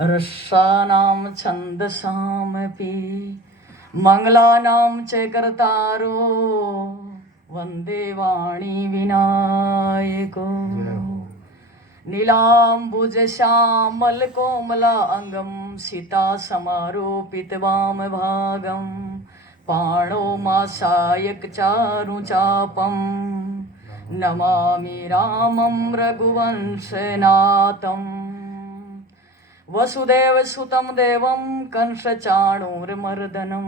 रसानां छन्दसामपि मंगलानां च कर्तारो वन्दे वाणी विनायको नीलाम्बुजश्यामलकोमलाङ्गं सीतासमारोपितवामभागं पाणौ मासायकचारुचापं नमामि रामं रघुवंशनाथम् वसुदेवसुतं देवं कंसचाणूरमर्दनं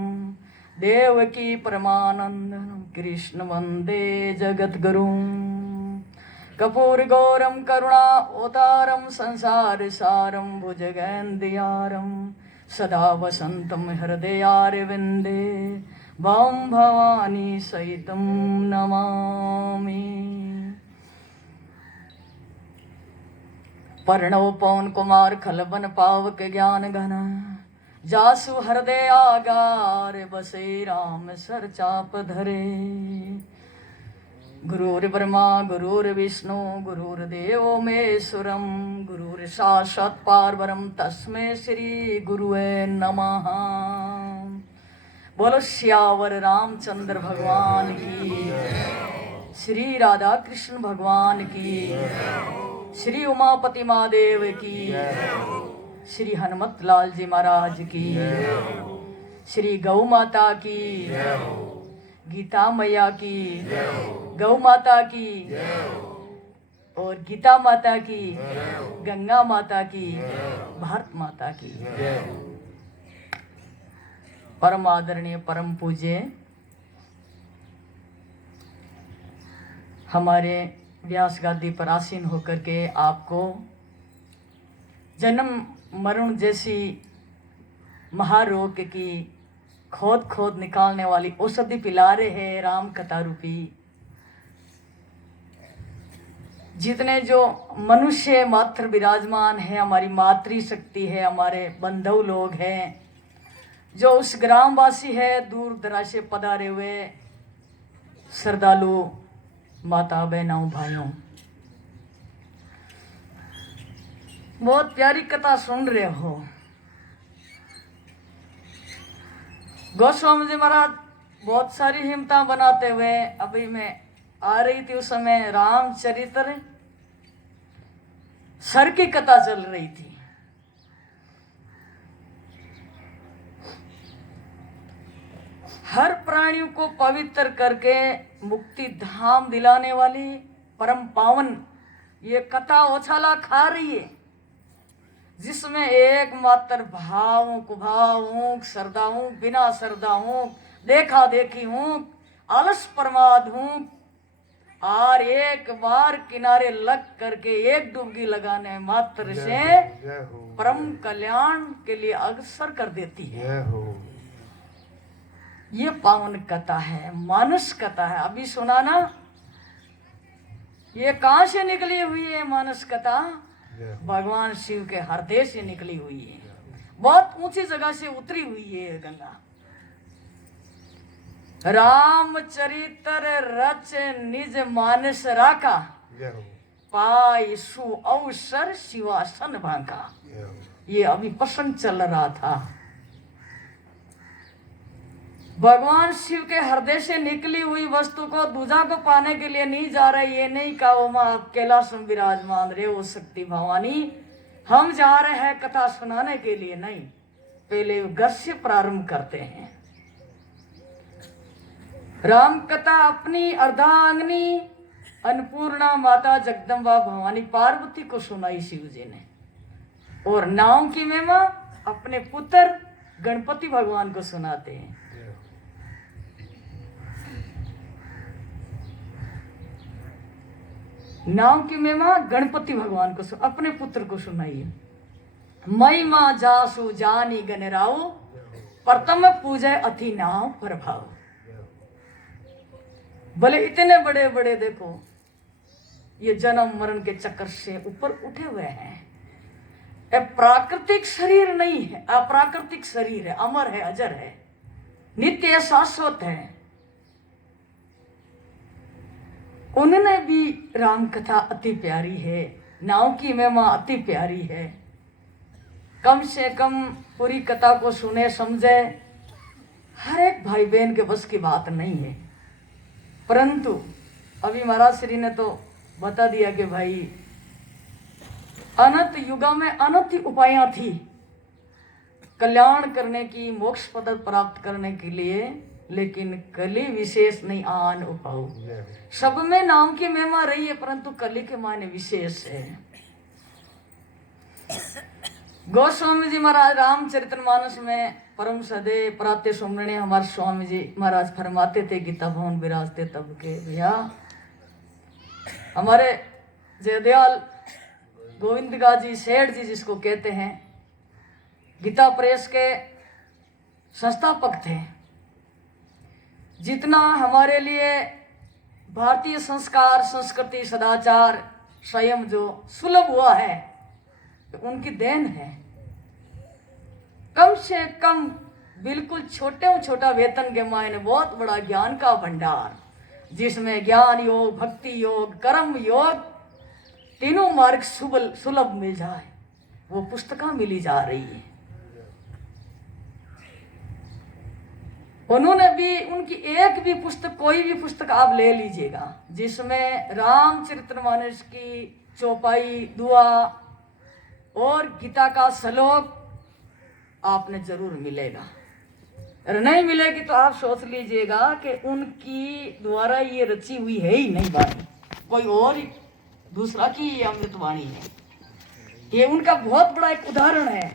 देवकी परमानन्दं कृष्ण वन्दे जगद्गुरुं कर्पूरगौरं करुणावतारं संसारसारं भुजगेन्द्रहारं सदा वसन्तं हृदयारविन्दे वां भवानी सहितं नमामि। पर्णव पवन कुमार खलबन पावक ज्ञान घन जासु हृदय आगार बसे राम सर चाप धरे। गुरुर्ब्रह्मा गुरुर्विष्णु गुरुर्देव महेश्वरम गुरुर् साक्षात् परब्रह्म तस्मै श्री गुरुवे नमः। बोलो श्यावर रामचंद्र भगवान की, श्री राधा कृष्ण भगवान की, श्री उमापति महादेव की, श्री हनुमत लाल जी महाराज की, श्री गौ माता की, गीता मैया की, गौ माता की और गीता माता की, गंगा माता की, भारत माता की। परम आदरणीय परम पूज्य हमारे व्यास गादी पर आसीन होकर के आपको जन्म मरण जैसी महारोग की खोद खोद निकालने वाली औषधि पिला रहे हैं राम कथा रूपी। जितने जो मनुष्य मात्र विराजमान है, हमारी मातृशक्ति है, हमारे बंधु लोग हैं, जो उस ग्रामवासी है, दूर दराज से पधारे हुए श्रद्धालु माता बहनों भाइयों, बहुत प्यारी कथा सुन रहे हो। गोस्वामी जी महाराज बहुत सारी हिम्मत बनाते हुए, अभी मैं आ रही थी उस समय रामचरित्र सर की कथा चल रही थी। हर प्राणियों को पवित्र करके मुक्ति धाम दिलाने वाली परम पावन ये कथा उछाला खा रही है, जिसमें एकमात्र भावों कुभावों श्रद्धाओं बिना श्रद्धाओं देखा देखी हूँ आलस प्रमाद हूँ और एक बार किनारे लग करके एक डुबकी लगाने मात्र से परम कल्याण के लिए अग्रसर कर देती है। ये पावन कथा है, मानस कथा है। अभी सुना ना, ये कहाँ से निकली हुई है मानस कथा? भगवान शिव के हृदय से निकली हुई है, बहुत ऊंची जगह से उतरी हुई है गंगा। रामचरित्र रच निज मानस राखा, पाई सु अवसर शिवासन भांका। ये अभी प्रसंग चल रहा था। भगवान शिव के हृदय से निकली हुई वस्तु को दूजा को पाने के लिए नहीं जा रहे। ये नहीं कहा वो माँ कैलाश में विराजमान रहे वो शक्ति भवानी, हम जा रहे हैं कथा सुनाने के लिए नहीं। पहले घर से प्रारंभ करते हैं। राम कथा अपनी अर्धांगिनी अन्नपूर्णा माता जगदम्बा भवानी पार्वती को सुनाई शिव जी ने, और नाम की महिमा अपने पुत्र गणपति भगवान को सुनाते हैं। नाम की महिमा गणपति भगवान को अपने पुत्र को सुनाइए। महिमा जासु जानी गणराव, प्रथम पूजय अति नाम प्रभाव। भले इतने बड़े बड़े देखो ये जन्म मरण के चक्कर से ऊपर उठे हुए हैं। ये प्राकृतिक शरीर नहीं है, अप्राकृतिक शरीर है, अमर है, अजर है, नित्य शाश्वत है। उन्होंने भी राम कथा अति प्यारी है, नाव की महिमा अति प्यारी है। कम से कम पूरी कथा को सुने समझे, हर एक भाई बहन के बस की बात नहीं है। परंतु अभी महाराज श्री ने तो बता दिया कि भाई अनंत युग में अनंत उपायां थी कल्याण करने की, मोक्ष पद प्राप्त करने के लिए, लेकिन कली विशेष नहीं आन उपाऊ। सब में नाम की महिमा रही है, परंतु कली के मायने विशेष है। गोस्वामी जी महाराज रामचरितमानस में परम सदे प्राते सुमरणे हमारे स्वामी जी महाराज फरमाते थे, गीता भवन विराजते तब के भैया हमारे जयदयाल गोविंद गाजी सेठ जी जिसको कहते हैं, गीता प्रेस के संस्थापक थे। जितना हमारे लिए भारतीय संस्कार, संस्कृति, सदाचार स्वयं जो सुलभ हुआ है, उनकी देन है। कम से कम बिल्कुल छोटा वेतन के मायने बहुत बड़ा ज्ञान का भंडार, जिसमें ज्ञान योग, भक्ति योग, कर्म योग, तीनों मार्ग सुलभ मिल जाए, वो पुस्तकें मिली जा रही है। उन्होंने भी, उनकी एक भी पुस्तक, कोई भी पुस्तक आप ले लीजिएगा जिसमें रामचरितमानस की चौपाई, दुआ और गीता का श्लोक आपने जरूर मिलेगा। अगर नहीं मिलेगी तो आप सोच लीजिएगा कि उनकी द्वारा ये रची हुई है ही नहीं वाणी, कोई और ही दूसरा की ये अमृतवाणी है। ये उनका बहुत बड़ा एक उदाहरण है,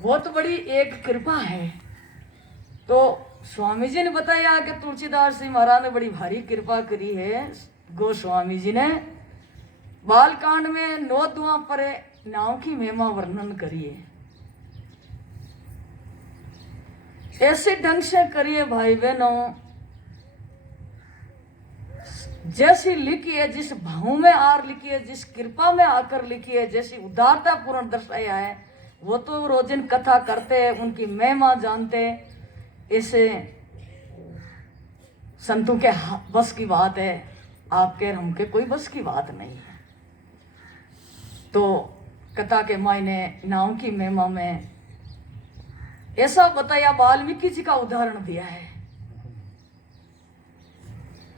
बहुत बड़ी एक कृपा है। तो स्वामी जी ने बताया कि तुलसीदास जी महाराज ने बड़ी भारी कृपा करी है। गोस्वामी जी ने बालकांड में 9 दुआ पर नाम की महिमा वर्णन करिए, ऐसे ढंग से करिए भाई बहनों, जैसी लिखी है, जिस भाव में आर लिखी है, जिस कृपा में आकर लिखी है, जैसी उदारता पूर्ण दर्शाया है, वो तो रोजिन कथा करते, उनकी महिमा जानते। इसे संतों के बस की बात है, आपके हमके कोई बस की बात नहीं है। तो कथा के मायने नाम की महिमा में ऐसा बताया, वाल्मीकि जी का उदाहरण दिया है।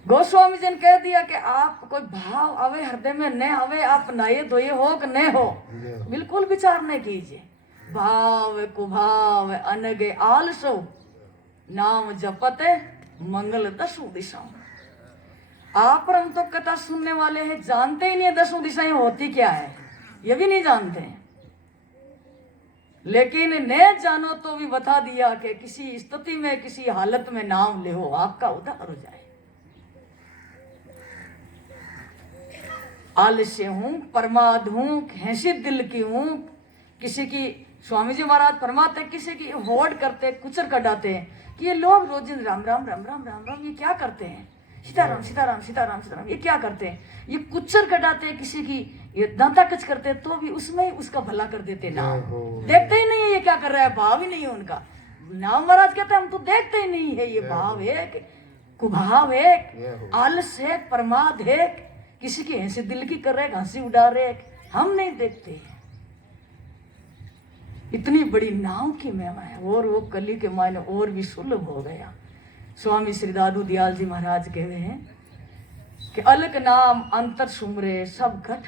गोस्वामी जी ने कह दिया कि आप कोई भाव आवे हृदय में न आवे, आप नए धोए हो कि न हो, बिल्कुल विचार नहीं कीजिए। भाव कुभाव अनगे आलसो, नाम जपते मंगल 10 दिशाओं। आप हम तो कथा सुनने वाले हैं, जानते ही नहीं 10 दिशाएं होती क्या है, ये भी नहीं जानते हैं। लेकिन न जानो तो भी बता दिया कि किसी स्थिति में, किसी हालत में नाम ले हो, आपका उद्धार हो जाए। आलस्य हूं, प्रमाद हूं, हैसी दिल की हूं, किसी की, स्वामी जी महाराज फरमाते किसी की होड़ करते, कुचर कटाते हैं कि ये लोग रोज राम राम राम राम राम राम ये क्या करते हैं, सीताराम सीताराम सीताराम सीताराम ये क्या करते हैं, ये कुचर कटाते हैं, किसी की ये दांता कच करते हैं, तो भी उसमें ही उसका भला कर देते। नाम देखते ही नहीं है ये क्या कर रहा है, भाव ही नहीं है उनका। नाम महाराज कहते हैं हम तो देखते ही नहीं है, ये भाव है, कुभाव है, आलस है, प्रमाद है, किसी की हंसी दिल की कर रहे, हंसी उड़ा रहे, हम नहीं देखते। इतनी बड़ी नाम की महिमा है, और वो कली के मायने और भी सुलभ हो गया। स्वामी श्री दादू दयाल जी महाराज कह रहे हैं कि अलग नाम अंतर सुमरे सब घट